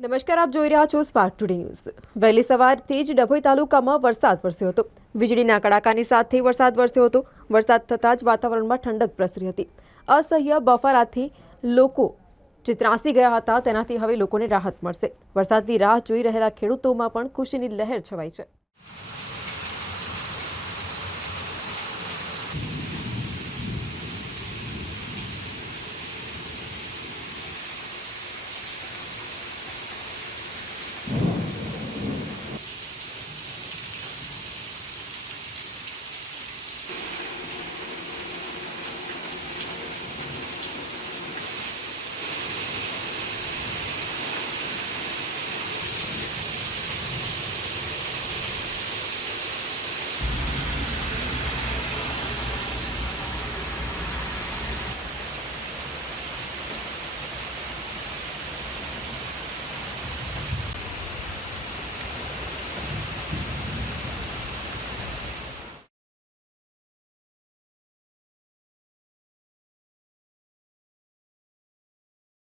નમસ્કાર, આપ જોઈ રહ્યા છો સ્પાર્ક ટુડે ન્યૂઝ વહેલી સવારથી જ ડભોઈ તાલુકામાં વરસાદ વરસ્યો હતો. વીજળીના કડાકાની સાથે વરસાદ વરસ્યો હતો. વરસાદ થતાં જ વાતાવરણમાં ઠંડક પ્રસરી હતી. અસહ્ય બફારાથી લોકો જે ત્રાસી ગયા હતા. તેનાથી હવે લોકોને રાહત મળશે. વરસાદની રાહ જોઈ રહેલા ખેડૂતોમાં પણ ખુશીની લહેર છવાઈ છે.